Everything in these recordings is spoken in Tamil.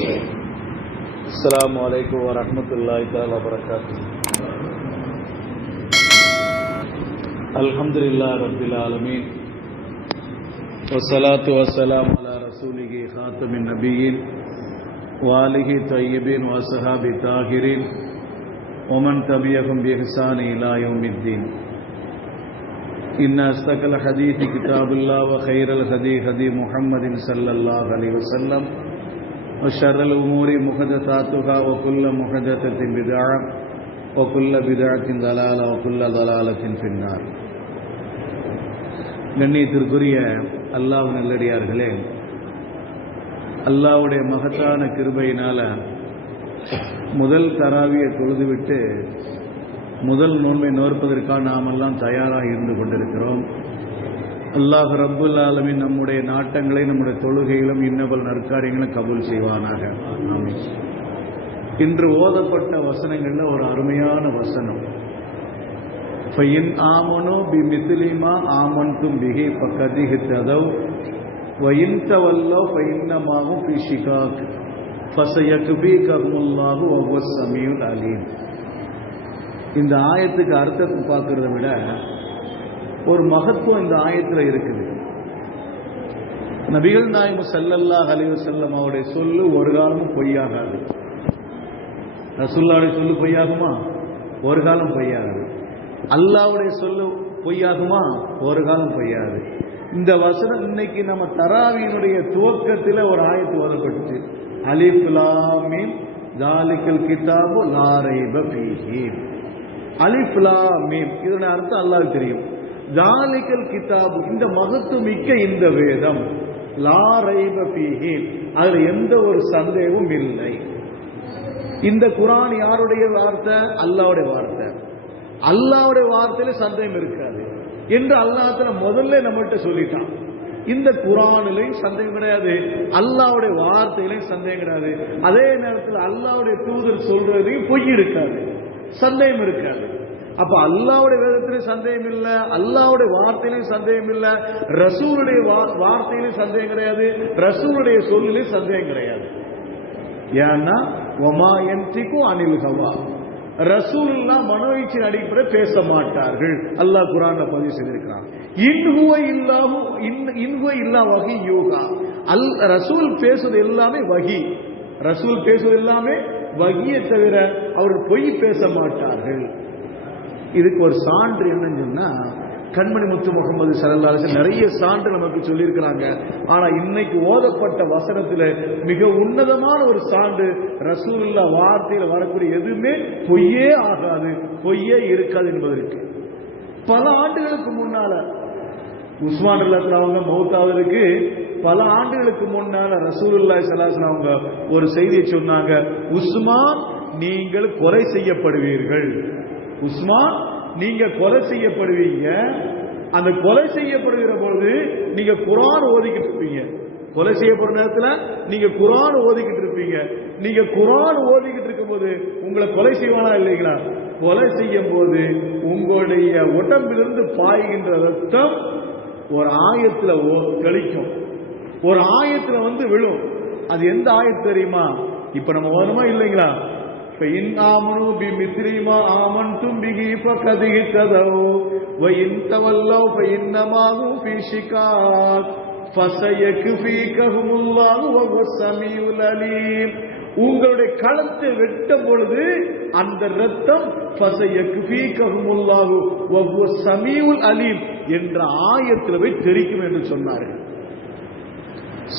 السلام عليكم ورحمة الله تعالى وبركاته. الحمد لله رب العالمين والصلاة والسلام على رسوله خاتم النبيين وآله طيبين وأصحابه الطاهرين ومن تبعهم بإحسان إلى يوم الدين. إن أصدق الحديث كتاب الله وخير الهدي هدي محمد صلى الله عليه وسلم وشر الأمور محدثاتها وكل محدثة بدعة وكل بدعة ضلالة وكل ضلالة في النار. கண்ணியத்திற்குரிய அல்லாஹ் நல்லடியார்களே, அல்லாஹ்வுடைய மகத்தான கிருபையினால முதல் தராவியை தொழுதுவிட்டு முதல் நோன்பை நோற்பதற்காக நாமெல்லாம் தயாராக இருந்து கொண்டிருக்கிறோம். அல்லாஹ் ரப்புல் ஆலமீன் நம்முடைய நாட்டங்களை நம்முடைய தொழுகைகளும் இன்னபல் நற்காரியங்களும் கபூல் செய்வானாக. ஆமீன். இன்று ஓதப்பட்ட வசனங்கள்ல ஒரு அருமையான வசனம், ஃபைன் ஆமனு பிமித்லிமா ஆமன்தும் பிஹி ஃபகத் இஹ்ததவ் வஇன் தவல்லவ் ஃபஇன்னமாஹும் ஃபீ ஷிகாக் ஃபஸயக்பீகஹுமுல்லாஹு வஹுவஸ் ஸமீஉல் அலீம். இந்த ஆயத்துக்கு அர்த்தத்தை பார்க்கறத விட ஒரு மகத்துவம் இந்த ஆயத்தில் இருக்குது. நபிகள் நாயகம் ஸல்லல்லாஹு அலைஹி வஸல்லம் அவருடைய சொல்லு ஒரு காலமும் பொய்யாகாது. ரசூலுல்லாஹ்வுடைய சொல்லு பொய்யாகுமா? ஒரு காலம் பொய்யாகாது. அல்லாஹ்வுடைய சொல்லு பொய்யாகுமா? ஒரு காலம் பொய்யாது. இந்த வசனம் இன்னைக்கு நம்ம தராவியினுடைய துவக்கத்தில் ஒரு ஆயத்து ஓதப்பட்டுச்சு. அலிஃப் லாம் மீம் ஜாலிகல் கிதாபு லா ரைப ஃபீஹி. அலிஃப் லாம் மீம் இதனுடைய அர்த்தம் அல்லாஹ்வுக்கு தெரியும். ஜாலிகல் கிதாபு இந்த மகத்துவமிக்க இந்த வேதம், லா ரைப ஃபீஹி அதுல எந்த ஒரு சந்தேகமும் இல்லை. இந்த குர்ஆன் யாருடைய வார்த்தை? அல்லாஹ்வுடைய வார்த்தை. அல்லாஹ்வுடைய வார்த்தையில சந்தேகம் இருக்காது என்று அல்லாஹ்வுல முதல்ல நம்மள்ட்ட சொல்லிட்டான். இந்த குர்ஆனிலையும் சந்தேகம் கிடையாது, அல்லாஹ்வுடைய வார்த்தையிலையும் சந்தேகம் கிடையாது. அதே நேரத்தில் அல்லாஹ்வுடைய தூதர் சொல்றதையும் பொய் இருக்காது, சந்தேகம் இருக்காது. அப்ப அல்லாஹ்வுடைய வேதத்திலே சந்தேகம் இல்ல, அல்லாஹ்வுடைய வார்த்தையிலும் சந்தேகம் இல்ல, ரசூலுடைய வார்த்தையிலும் சந்தேகம் கிடையாது, ரசூலுடைய சொல்லிலும் சந்தேகம் கிடையாது. ஏன்னா வமா யன்திகு அனில் ஹவா, ரசூலுல்லாஹ் மனோயிச்சின் அடிப்படை பேச மாட்டார்கள். அல்லாஹ் குர்ஆன்ல பதிவு செய்திருக்கிறான். இன்ஹுவ இல்லா வஹி யூஹா. ரசூல் பேசுவது எல்லாமே வஹி, ரசூல் பேசுவது எல்லாமே வஹியை தவிர அவர் பொய் பேச மாட்டார்கள். இதுக்கு ஒரு சான்று என்னன்னு சொன்னா, கண்மணி முத்து முகமது ஸல்லல்லாஹு அலைஹி வஸல்லம் நிறைய சான்று நமக்கு சொல்லியிருக்கிறாங்க. ஆனா இன்னைக்கு ஓதப்பட்ட வசனத்துல மிக உன்னதமான ஒரு சான்று, ரசூலுல்லாஹ் வார்த்தையில வரக்கூடிய எதுவுமே பொய்யே ஆகாது, பொய்யே இருக்காது என்பதற்கு. பல ஆண்டுகளுக்கு முன்னால உஸ்மான் ரலியல்லாஹு அவங்க மௌத்தாவதற்கு பல ஆண்டுகளுக்கு முன்னால ரசூலுல்லாஹி ஸல்லல்லாஹு அலைஹி வஸல்லம் அவங்க ஒரு செய்தியை சொன்னாங்க, உஸ்மான் நீங்கள் கொலை செய்யப்படுவீர்கள், உஸ்மான் நீங்க கொலை செய்யப்படுவீங்க. அந்த கொலை செய்யப்படுகிற பொழுது நீங்க குர்ஆன் ஓதிக்கிட்டு இருப்பீங்க. கொலை செய்யப்படுற நேரத்தில் நீங்க குர்ஆன் ஓதிக்கிட்டு இருப்பீங்க. நீங்க குர்ஆன் ஓதிக்கிட்டு இருக்கும் போது உங்களை கொலை செய்வானா இல்லைங்களா? கொலை செய்யும் போது உங்களுடைய உடம்பிலிருந்து பாய்கின்ற ரத்தம் ஒரு ஆயத்துல தெளிக்கும், ஒரு ஆயத்துல வந்து விழும். அது எந்த ஆயத்து தெரியுமா? இப்ப நம்ம ஓதணுமா இல்லைங்களா? فإن آمنوا بمثل ما آمنتم به فقد اهتدوا وإن تولوا فإنما هم في شقاق فسيكفيكهم الله وهو السميع العليم. உங்களுடைய களத்தை வெட்டும் பொழுது அந்த இரத்தம் ஃபஸயக்ஃபீகஹுமுல்லாஹு வஹுவ ஸமீஉல் அலீம் என்ற ஆயத்தில் போய் தெரிக்கும் என்று சொன்னார்கள்.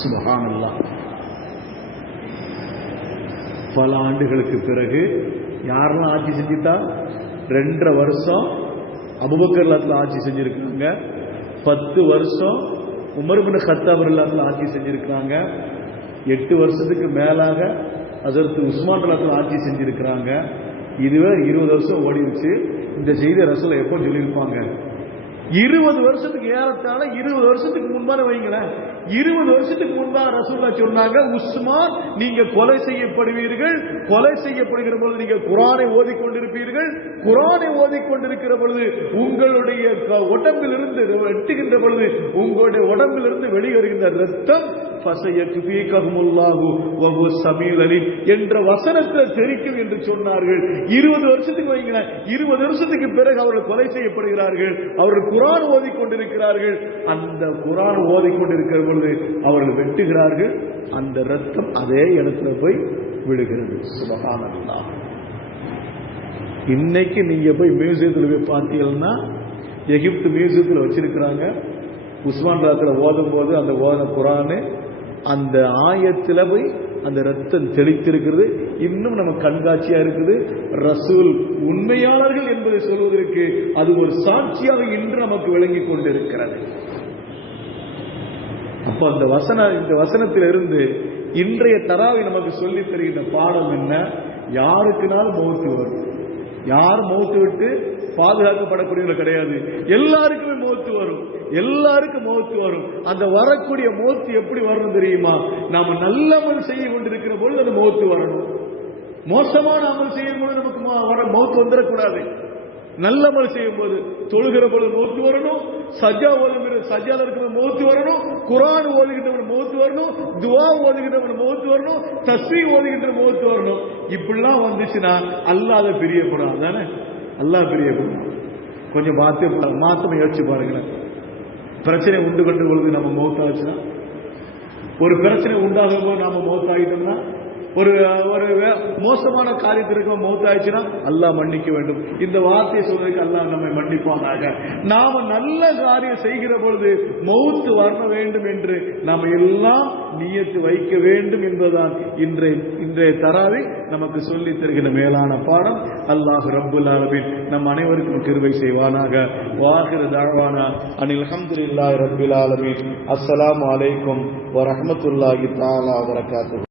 சுப்ஹானல்லாஹ். பல ஆண்டுகளுக்கு பிறகு யாரெல்லாம் ஆட்சி செஞ்சுட்டா? 2.5 வருஷம் அபூபக்கர் ரலியல்லாஹு ஆட்சி செஞ்சிருக்காங்க, 10 வருஷம் உமர் இப்னு கத்தாப் ரலியல்லாஹு ஆட்சி செஞ்சிருக்காங்க, 8 வருஷத்துக்கு மேலாக ஹஜ்ரத் உஸ்மான் ரலியல்லாஹு ஆட்சி செஞ்சிருக்கிறாங்க. இதுவே 20 வருஷம் ஓடிடுச்சு. இந்த செய்தி ரசூல் எப்போ சொல்லியிருப்பாங்க? 20 வருஷத்துக்கு ஏறத்தாழ 20 வருஷத்துக்கு முன்பாக வைங்களேன், 20 வருஷத்துக்கு முன்பாக ரசூலுல்லாஹ் சொன்னாங்க, உஸ்மான் நீங்க கொலை செய்யப்படுவீர்கள், கொலை செய்யப்படுகிற பொழுது நீங்க குர்ஆனை ஓதிக்கொண்டிருப்பீர்கள், குர்ஆனை ஓதிக்கொண்டிருக்கிற பொழுது உங்களுடைய உடம்பிலிருந்து வெட்டுகின்ற பொழுது உங்களுடைய உடம்பிலிருந்து வெளியேறுகின்ற ரத்தம் ஃபஸயக்ஃபீகஹுமுல்லாஹு வஹுவ ஸமீஉல் அலீம் என்ற வசனத்தில் தெரிக்கும் என்று சொன்னார்கள். 20 வருஷத்துக்கு வைங்களேன், 20 வருஷத்துக்கு பிறகு அவர்கள் கொலை செய்யப்படுகிறார்கள். அவர்கள் குர்ஆன் ஓதிக்கொண்டிருக்கிறார்கள். அந்த குர்ஆன் ஓதிக்கொண்டிருக்கிற பொழுது அவர்கள் வெட்டுகிறார்கள். அந்த ரத்தம் அதே இடத்துல போய் விழுகிறது. சுப்ஹானல்லாஹ். இன்னைக்கு நீங்க போய் மியூசியத்தில் போய் பார்த்தீங்கன்னா, எகிப்து மியூசியத்தில் வச்சிருக்கிறாங்க. உஸ்மான் ராத்துல ஓதும் போது அந்த ஓத குர்ஆன் அந்த ஆயத்தில் போய் அந்த ரத்தம் தெளித்திருக்கிறது. இன்னும் நம்ம கண்காட்சியா இருக்குது. ரசூல் உண்மையாளர்கள் என்பதை சொல்வதற்கு அது ஒரு சாட்சியாக இன்று நமக்கு விளங்கி கொண்டிருக்கிறது. அப்ப அந்த இந்த வசனத்திலிருந்து இன்றைய தராவி நமக்கு சொல்லி தருகின்ற பாடம் என்ன? யாருக்குனாலும் மௌத்து வரும். யாரும் மௌத்து விட்டு பாதுகாக்கப்படக்கூடியவர்கள் கிடையாது. எல்லாருக்குமே மௌத்து வரும். எல்லாருக்கும் மௌத்து வரும். அந்த வரக்கூடிய மௌத்து எப்படி வரணும் தெரியுமா? நாம நல்ல அமல் செய்ய கொண்டிருக்கிற பொழுது அந்த மௌத்து வரணும். மோசமான அமல் செய்யும் போது நமக்கு மௌத்து வந்துடக்கூடாது. நல்ல அமல் செய்யும் போது, தொழுகிற பொழுது மௌத்து வரணும், சஜ்ஜால இருக்கிற மௌத்து வரணும், குர்ஆன் ஓதுகின்றவன் மௌத்து வரணும், துஆ ஓதுகின்றவன் மௌத்து வரணும், தஸ்பீஹ் ஓதுகின்ற மௌத்து வரணும். இப்படிலாம் வந்துச்சுன்னா அல்லாஹ் பிரியப்படும். அதானே அல்லாஹ் பிரியப்படும். கொஞ்சம் மாத்தம் யோசிச்சு பாருங்களேன். பிரச்சனை உண்டு கொண்டு பொழுது நம்ம மௌத்தாச்சுன்னா, ஒரு பிரச்சனை உண்டாகும் போது நாம மௌத்தாகிட்டோம்னா, ஒரு மோசமான காரியத்திற்கு மௌத்தாயிடுச்சுன்னா அல்லாஹ் மன்னிக்க வேண்டும். இந்த வார்த்தையை சொல்வதற்கு அல்லாஹ் நம்மை மன்னிப்பானாக. நாம நல்ல காரியம் செய்கிற பொழுது மௌத்து வர வேண்டும் என்று நாம் எல்லாம் நியத்து வைக்க வேண்டும் என்பதுதான் இன்றைய தராவி நமக்கு சொல்லி தருகிற மேலான பாடம். அல்லாஹ் ரப்புல் ஆலமீன் நம் அனைவருக்கும் கிருபை செய்வானாக. வாஹிரு தஅவானா அனில் ஹம்துலில்லாஹி ரப்பில் ஆலமீன். அஸ்ஸலாமு அலைக்கும் வ ரஹ்மத்துல்லாஹி தஆலா வ பரகாத்துஹு.